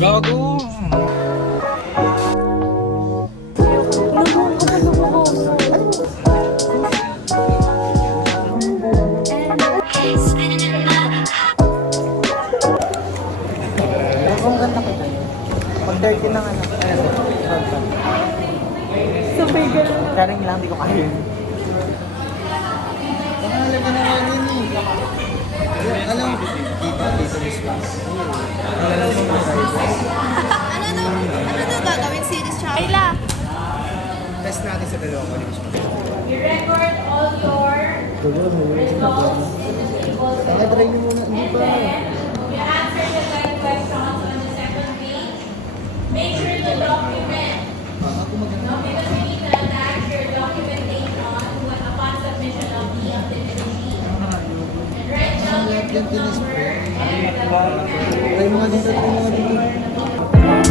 Gago! Ang ganda ko tayo. Pag-30 ng ano. Sabay ka na. Karing lang, di ko kaya. Pangalaga na nga yun eh. Alam mo, dito response. Ano daw gagawin series siya? Ayla! Test natin sa dalawang college. You record all your notes, Try nyo muna. Hindi pa. you answer the 20 questions on the second page. Make sure to document. No, because you need to attach your documentation upon submission of the activity. And write down your Yan group number and the Try mo nga dito. Try mo nga dito.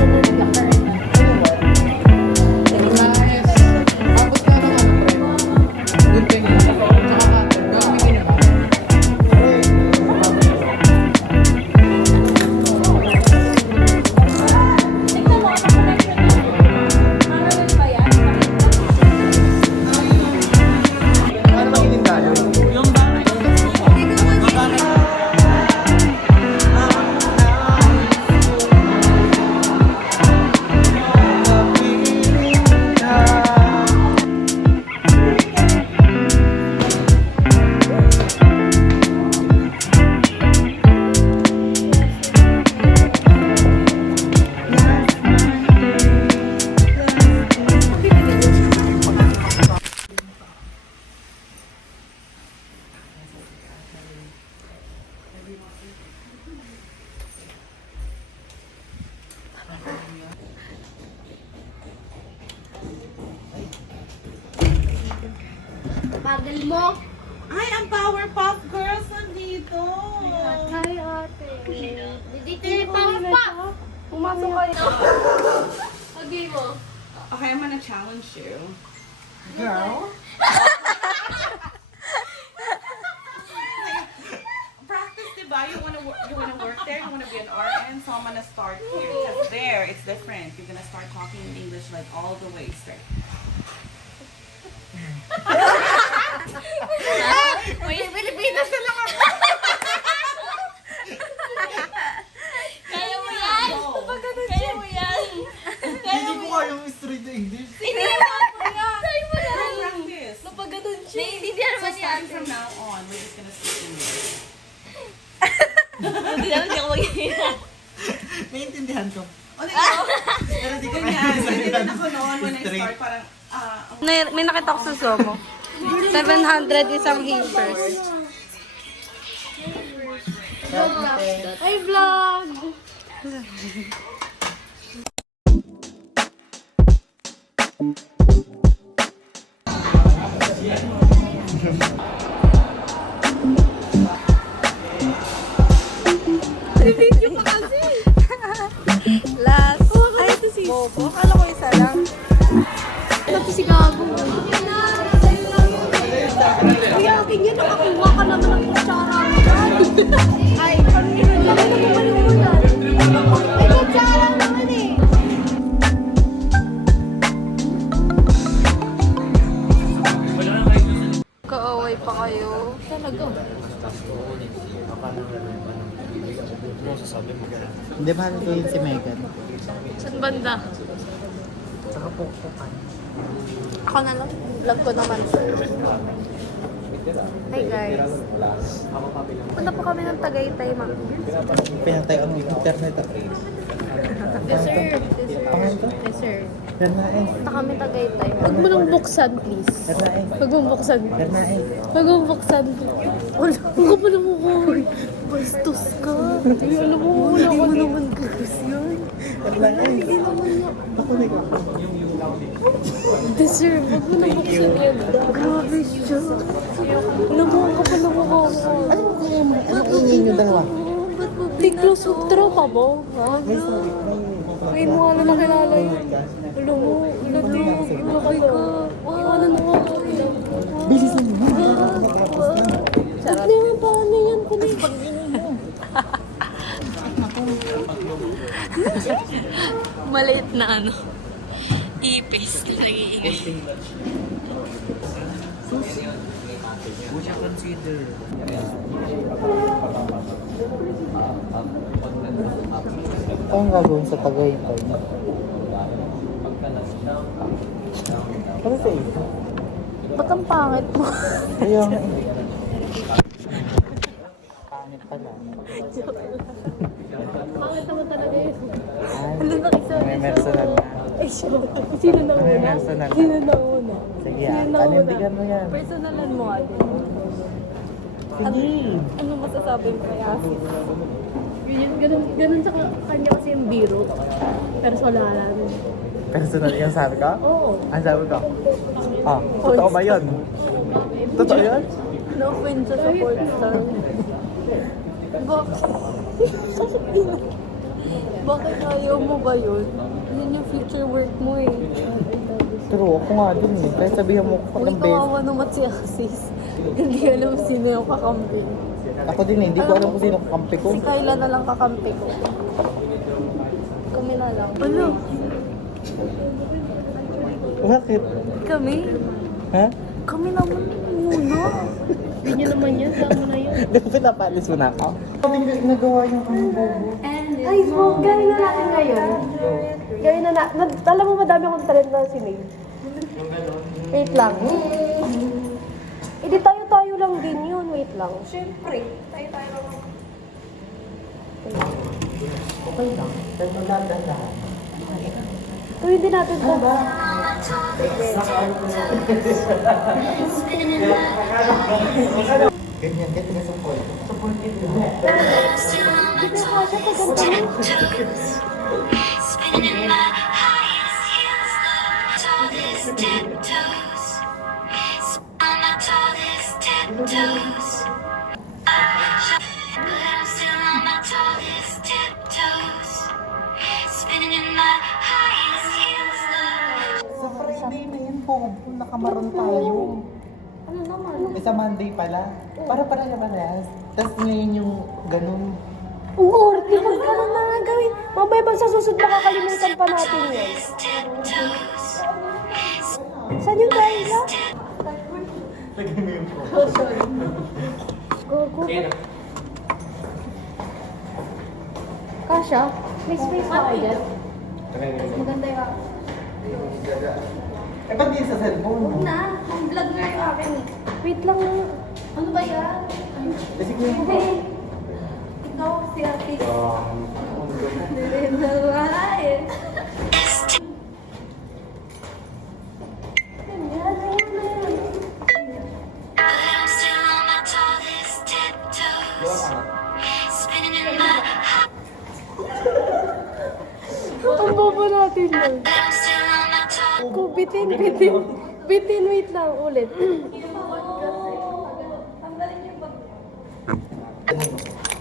Tignan mo, ang connection niya. Ano ba yan? Ano magiging tayo? Yung Bagal mo. Ay, ang Powerpuff Girls nandito. Hi, ate. Dito yung Powerpuff. Pumasok kayo. Okay mo. Okay, I'm gonna challenge you. Girl? Practice, diba? You wanna work there? You wanna be an RN? So I'm gonna start here. Because there, it's different. You're gonna start talking in English like all the way straight. Uy, Pilipinas na lang ako. Kaya mo yan. Kaya mo yan. Hindi ko kayang straight English. Hindi mo yan. Kaya mo yan. Practice. Napagano'n siya. Naiintindihan So naman niya. starting from now on, we're just gonna speak English. Hindi naman hindi ako mag-iingat. Naiintindihan ko. Pero di ko ganyan. Ganyan din ako noon when I start. Parang, May nakita ko sa Zomo. 700 isang hampers. Ay, vlog! Video pa kasi. Last. Ay, ito si Bobo. Akala ko isa lang. Ito si Gago. Kuya, akin yan. Nakakuha ka naman ng kutsara mo yan. Ay, pag-iwan lang ako naman mo yan. Ay, kutsara naman eh. Kaaway pa kayo. Talaga. Hindi ba ko yun si Megan? Saan banda? Saka pukpukan. Ako na lang. Vlog ko naman. Hi guys. Punta po kami ng Tagaytay, ma'am. Pinatay ang internet. Deserve. Pangalan ko? Deserve. Hernae. Punta kami Tagaytay. Huwag mo nang buksan, please. Hernae. Huwag mong buksan. Hernae. Huwag mong buksan. Wala. Huwag ka pa naman ko. Bastos ka. Ay, alam mo, wala ka naman kagas yun. Hernae. Hindi naman na. Ako na ikaw. Deserve. Huwag mo nang buksan yan. Grabe siya. Alam mo, ang kapal na mukha mo. Anong ingin nyo dalawa? Tiklos, tropa mo. Ha? Ngayon mo nga naman kilala yun. Alam mo, ilati, ilakay ka. Iwanan mo nga. Bilisan mo. Sarap. Hindi naman paano yan. Kung may Maliit na ano. Ipis. Nag-iingay. Would you consider? Anong gagawin sa Tagaytay? Ano sa iyo? Ba't ang pangit mo? Kaya nga eh. Pangit pala. Pangit naman talaga yun. Ay, Ano na kasi? may personal na. Ay, sure. Sino na May una? personal na. Sino na una? Sige, Sino na una? panindigan mo yan. Personalan mo nga din. Sige. Ano masasabi mo kay Asis? Ganun sa kanya kasi yung biro. Personalan. Personal yung sabi ka? Oo. Ang sabi ko? Ah, totoo ba yun? Totoo yun? Na-offend siya sa Portstar. Bakit ayaw mo ba yun? Yun yung future work mo eh. Pero ako nga din eh. Kaya sabihin mo ko Uy, ng best. kawawa naman si Asis. Hindi alam sino yung kakampi. Ako din eh. Hindi ko alam kung sino kakampi ko. Si Kyla na lang kakampi ko. Kami na lang. Ano? Bakit? Kami? Ha? Kami naman muna. Hindi nyo naman yun. Saan mo na yun? Di ba pinapalis mo na ako? Hindi ko nagawa yung ano bobo. Ay, so, gawin na natin ngayon. Gawin na alam mo, madami akong talent na si May. Wait lang. Hindi tayo lang din yun. Wait lang. Siyempre, tayo lang. Okay lang. Dahil magdadahan. Gawin din natin to. Ganyan, ganyan na support. Support it mo. Hindi ko kasi kaganda mo. Spinning in my highest heels, tallest tiptoes. On my tallest tiptoes. But I'm still on my tallest tiptoes. Spinning in my highest heels, Sa Friday na yun po, nakamaroon tayo. Ano naman? Sa Monday pala. Para naman yan. Tapos ngayon yung ganun. Umorti, huwag ka na nga gawin. Mamaya ba sa susunod makakalimutan pa natin yun? tiptoes. Saan yung Kyla? Lagay mo yung Go. Kasha? May space pa kayo dyan? Maganda yung Eh, ba't di sa cellphone? na, ang vlog nga yung akin. Wait lang. Ano ba yan? Eh, sige. Hindi. Ikaw si Ate. Hindi na eh. But I'm still on my tallest tiptoes. Spinning in my Ang bobo natin yun. but I'm still on my tallest. Kung bitin, wait lang, ulit.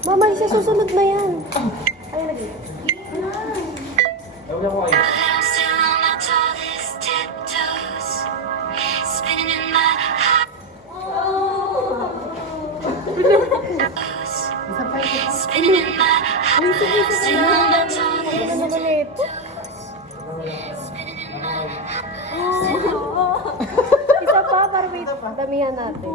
Mama, isa susunod na yan. Ay, lagi. But I'm still on my tallest tiptoes. Spinning in my spinning in my still on my tallest Ano naman ito? spinning in my Isa pa, para wait, damihan natin.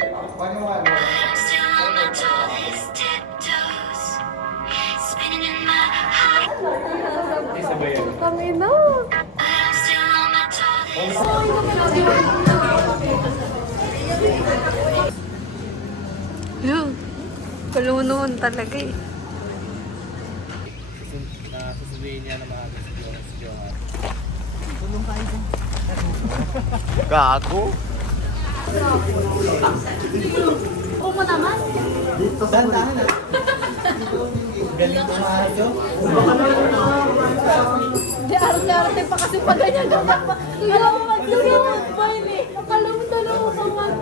I'm still on my tallest tiptoes. Spinning in my Kami na. I'm still on my tallest. Yun. Kalunoon talaga eh. Sasabihin niya na maaga si Johan. Tulong kayo dyan. Gago? Opo naman. Dito sa dahan ah. Galing tumayo. Di arte-arte pa kasi pag ganyan ganyan pa. Alam mo, mag-lumot ba yun eh? Akala mo dalawa pa man.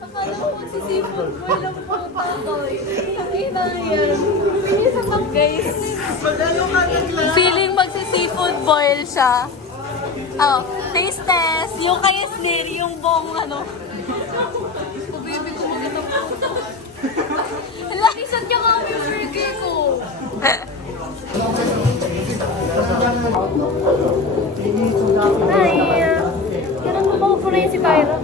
Akala mo magsisipon mo. Alam mo pang takoy. Ang ina yan. Pinis sa pag guys. Feeling magsisipon Spoil siya. Oh, taste test. Yung kay Snare, yung buong ano. Oh, baby ko maganda po. Lakisan niya nga yung burger ko. Ay, ganun mo ba po rin si Tyra?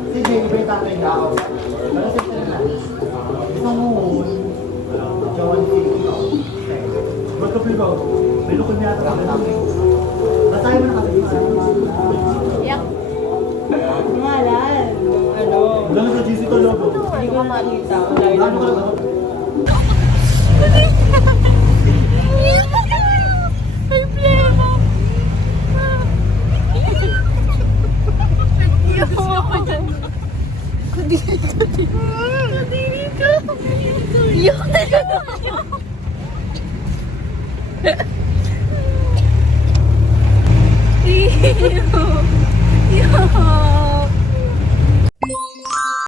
Yak. Hindi ko makita. May plema. Iyak ako dyan. Kudiri ka. Iyak na dyan ako. Ew.